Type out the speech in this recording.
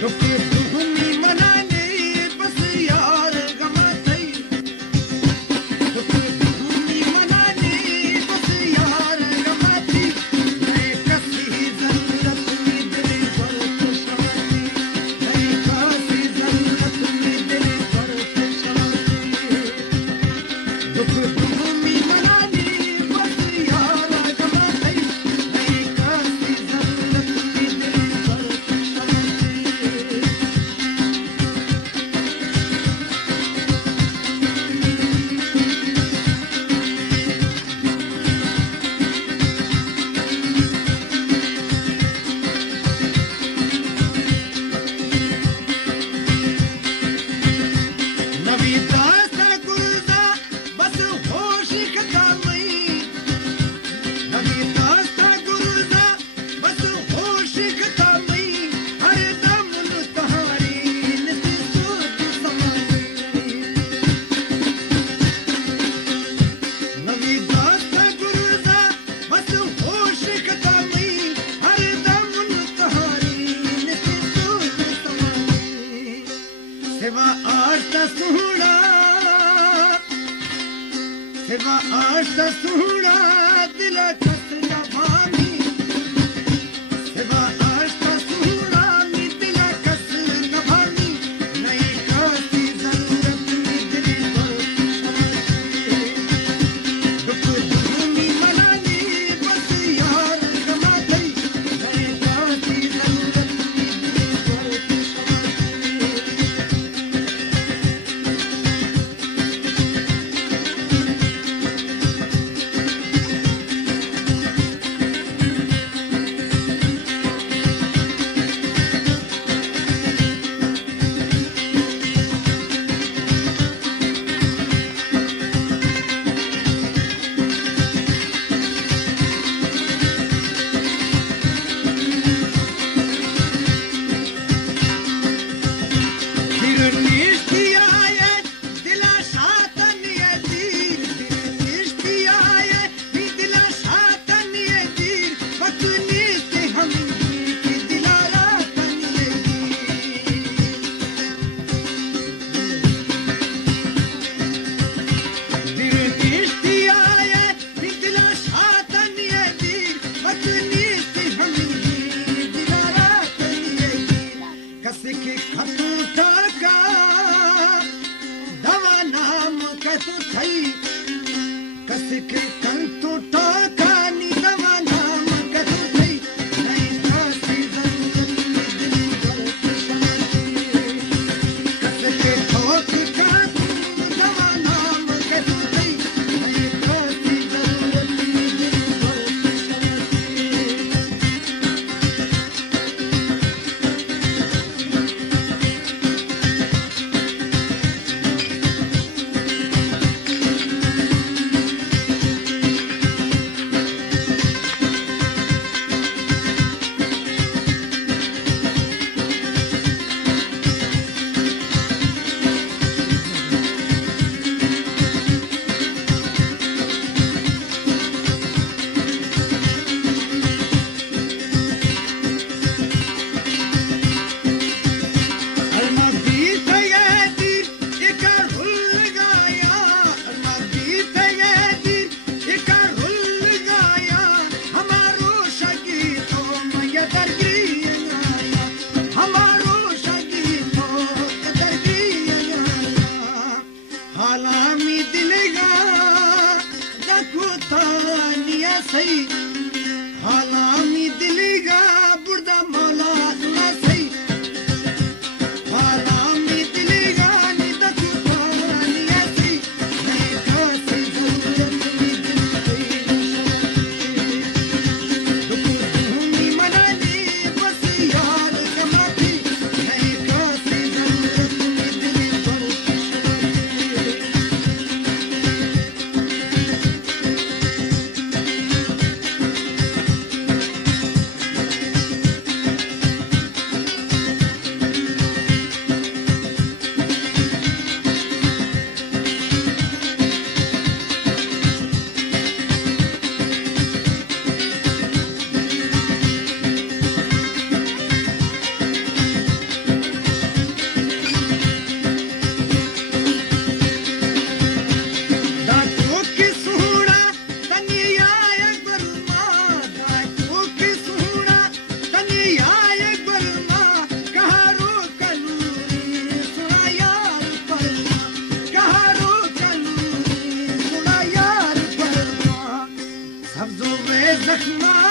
दुख दुगनी मनाने बस यार गमा थई दुख दुगनी मनाने बस यार गमा थी मैं कसी जरूरत में दिल पर खुशाली मैं कसी जरूरत में दिल पर खुशाली दुख दुगनी मनाने बस यार गमा थई मैं कसी जरूरत में दिल पर खुशाली नवी दास्ता गुलदा बस होश खदामई नवी दास्ता गुलदा बस होश खदामई हर दम तहारी नित सूरत समाई नवी दास्ता गुलदा बस होश खदामई हर दम तहारी नित सूरत समाई सेवा आस्ता सुहड़ा सेवा आस्ता सुहड़ा दिल कस जवानी सेवा आस्ता सुहड़ा नी दिल कस जवानी नहीं कासी जरूरत में दिल पर खुशाली दुख दुगनी मनाने बस यार गमा थई नहीं कासी जरूरत में दिल पर खुशाली Dirnishtiaye dila shatan yedir Dirnishtiaye dila shatan yedir Vakniste hamdi ki dilaratan yedir Dirnishtiaye dila shatan yedir Vakniste hamdi dilaratan yedir Kasike khatu taka दवा नाम कतु थई कसके कंतु टाका नी दवा नाम कतु थई नहीं कासी जरूरत में दिल पर खुशाली कसके ठोक का दवा नाम कतु थई नहीं कासी जरूरत में दिल पर खुशाली असमान